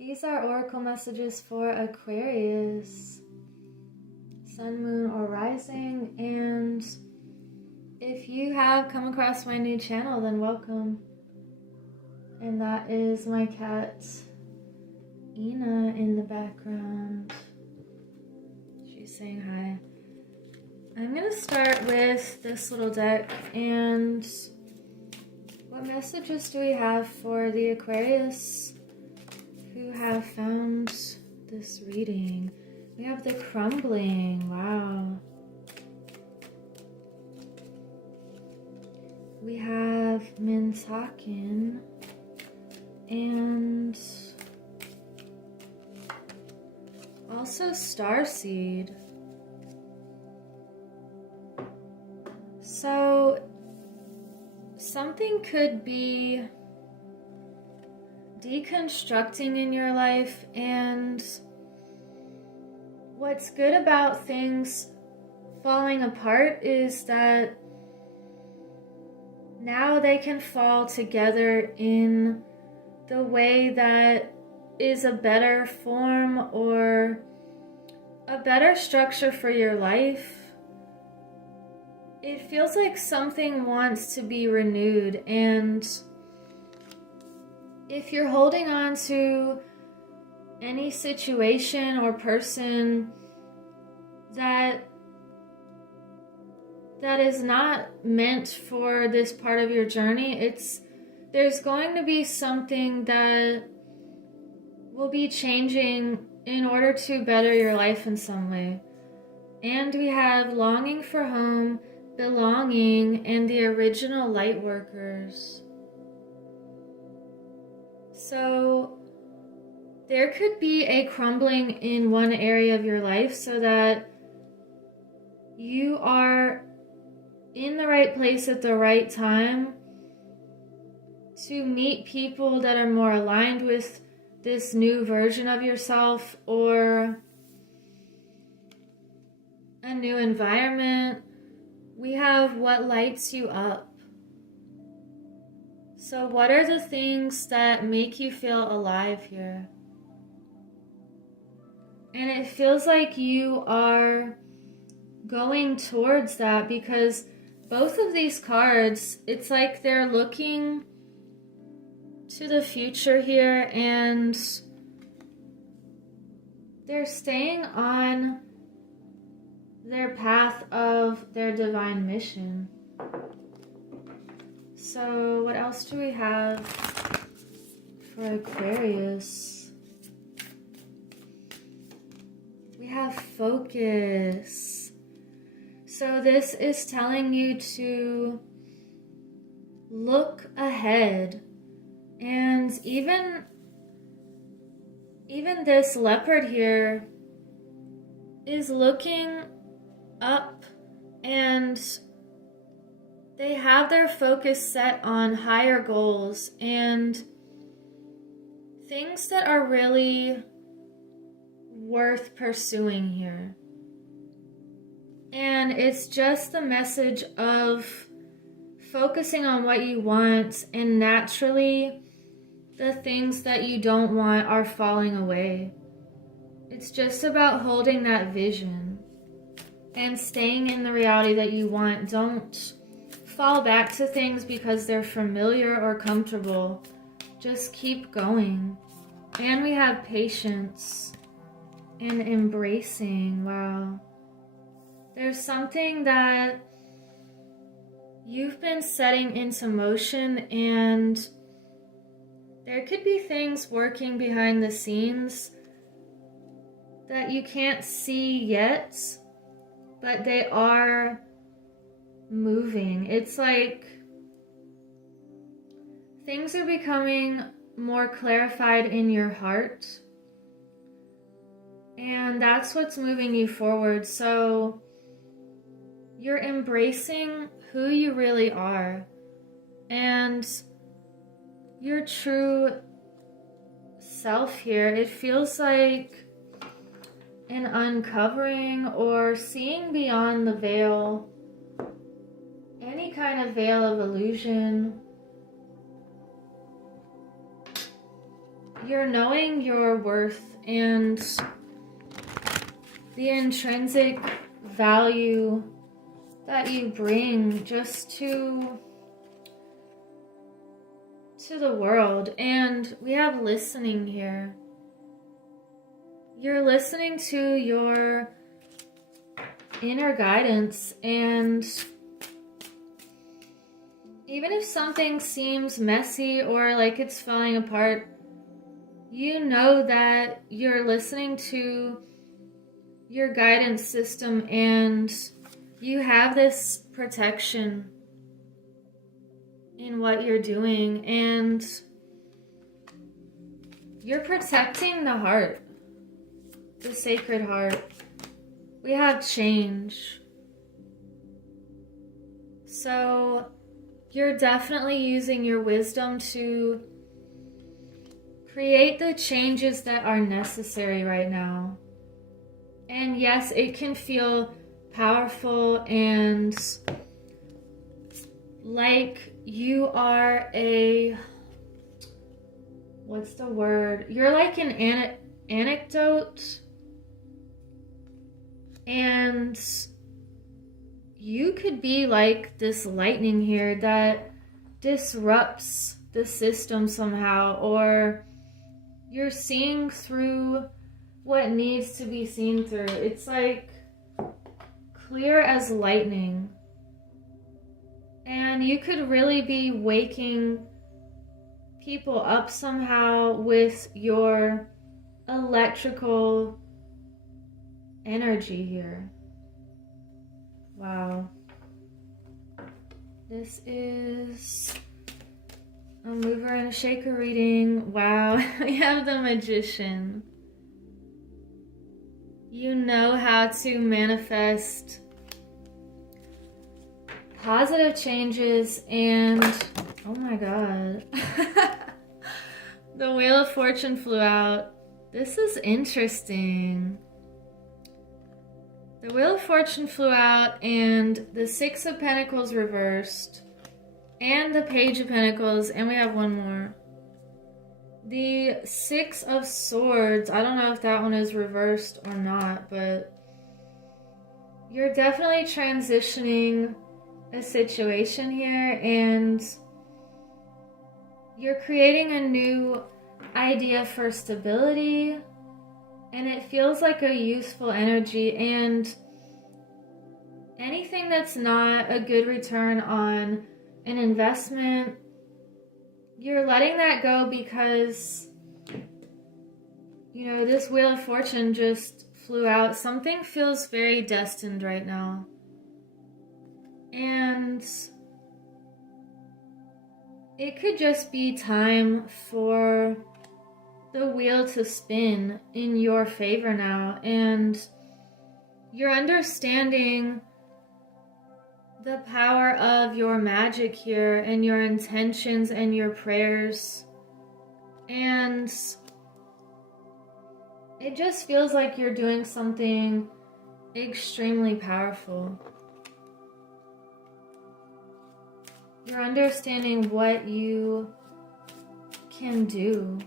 These are oracle messages for Aquarius, sun, moon, or rising. And if you have come across my new channel, then welcome. And that is my cat, Ina, in the background. She's saying hi. I'm going to start with this little deck. And what messages do we have for the Aquarius who have found this reading? We have the crumbling. Wow. We have Mintakin and also Starseed. So something could be deconstructing in your life, and what's good about things falling apart is that now they can fall together in the way that is a better form or a better structure for your life. It feels like something wants to be renewed, and if you're holding on to any situation or person that is not meant for this part of your journey, there's going to be something that will be changing in order to better your life in some way. And we have longing for home, belonging, and the original light workers. So there could be a crumbling in one area of your life so that you are in the right place at the right time to meet people that are more aligned with this new version of yourself, or a new environment. We have what lights you up. So what are the things that make you feel alive here? And it feels like you are going towards that, because both of these cards, it's like they're looking to the future here and they're staying on their path of their divine mission. So what else do we have for Aquarius? We have focus. So this is telling you to look ahead. And even this leopard here is looking up, and they have their focus set on higher goals and things that are really worth pursuing here. And it's just the message of focusing on what you want, and naturally the things that you don't want are falling away. It's just about holding that vision and staying in the reality that you want. Don't fall back to things because they're familiar or comfortable. Just keep going. And we have patience and embracing. Wow. There's something that you've been setting into motion, and there could be things working behind the scenes that you can't see yet, but they are moving. It's like things are becoming more clarified in your heart, and that's what's moving you forward. So you're embracing who you really are and your true self here. It feels like an uncovering or seeing beyond the veil, any kind of veil of illusion. you're knowing your worth and the intrinsic value that you bring just to the world. And we have listening here. You're listening to your inner guidance, and even if something seems messy or like it's falling apart, you know that you're listening to your guidance system and you have this protection in what you're doing, and you're protecting the heart, the sacred heart. We have change. So you're definitely using your wisdom to create the changes that are necessary right now. And yes, it can feel powerful and like you are what's the word? You're like an anecdote, and you could be like this lightning here that disrupts the system somehow, or you're seeing through what needs to be seen through. It's like clear as lightning. And you could really be waking people up somehow with your electrical energy here. Wow. This is a mover and a shaker reading. Wow. We have the Magician. You know how to manifest positive changes, and oh my god. The Wheel of Fortune flew out. This is interesting. The Wheel of Fortune flew out, and the Six of Pentacles reversed, and the Page of Pentacles, and we have one more. The Six of Swords. I don't know if that one is reversed or not, but you're definitely transitioning a situation here, and you're creating a new idea for stability, and it feels like a useful energy. And anything that's not a good return on an investment, you're letting that go, because you know this Wheel of Fortune just flew out. Something feels very destined right now. And it could just be time for the wheel to spin in your favor now. And you're understanding the power of your magic here, and your intentions and your prayers. And it just feels like you're doing something extremely powerful. You're understanding what you can do.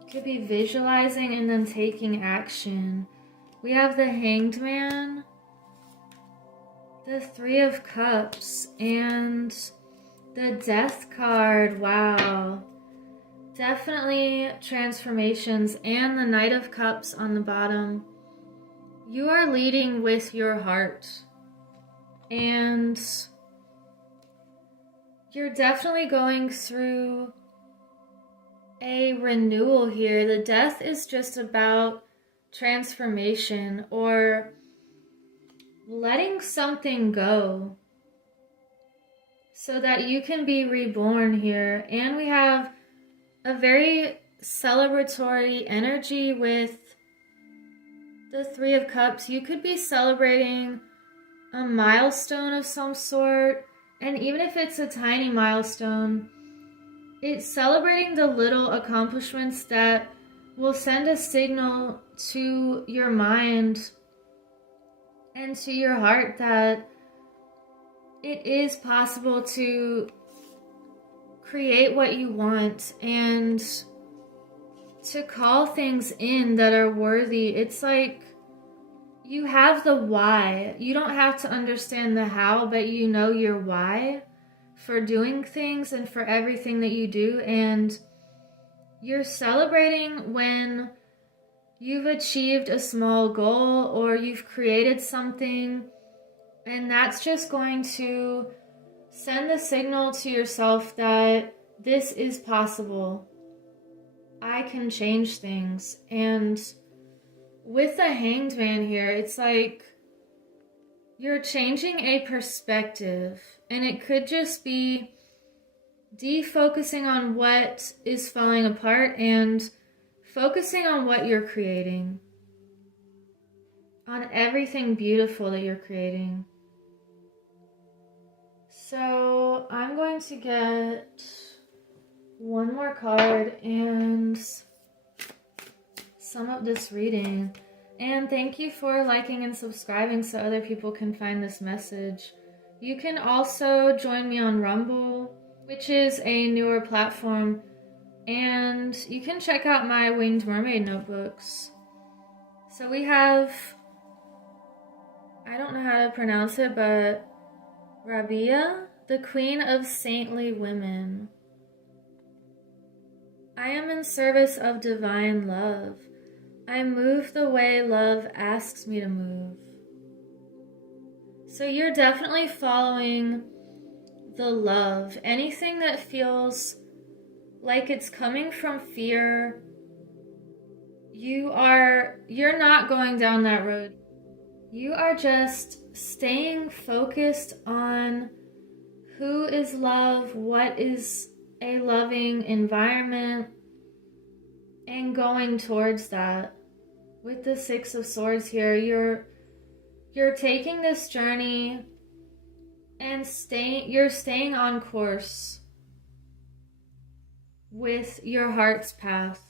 You could be visualizing and then taking action. We have the Hanged Man, the Three of Cups, and the Death card. Wow. Definitely transformations, and the Knight of Cups on the bottom. You are leading with your heart, and you're definitely going through a renewal here. The Death is just about transformation, or letting something go so that you can be reborn here. And we have a very celebratory energy with the Three of Cups. You could be celebrating a milestone of some sort, and even if it's a tiny milestone, it's celebrating the little accomplishments that will send a signal to your mind and to your heart that it is possible to create what you want and to call things in that are worthy. It's like you have the why. You don't have to understand the how, but you know your why for doing things and for everything that you do. And you're celebrating when you've achieved a small goal or you've created something, and that's just going to send the signal to yourself that this is possible. I can change things. And with the Hanged Man here, it's like you're changing a perspective, and it could just be defocusing on what is falling apart and focusing on what you're creating, on everything beautiful that you're creating. So I'm going to get one more card and sum up this reading. And thank you for liking and subscribing so other people can find this message. You can also join me on Rumble, which is a newer platform, and you can check out my Winged Mermaid notebooks. So we have, I don't know how to pronounce it, but Rabia, the Queen of Saintly Women. I am in service of divine love. I move the way love asks me to move. So you're definitely following the love. Anything that feels like it's coming from fear, you're not going down that road. You are just staying focused on who is love, what is a loving environment, and going towards that. With the Six of Swords here, you're taking this journey and you're staying on course with your heart's path.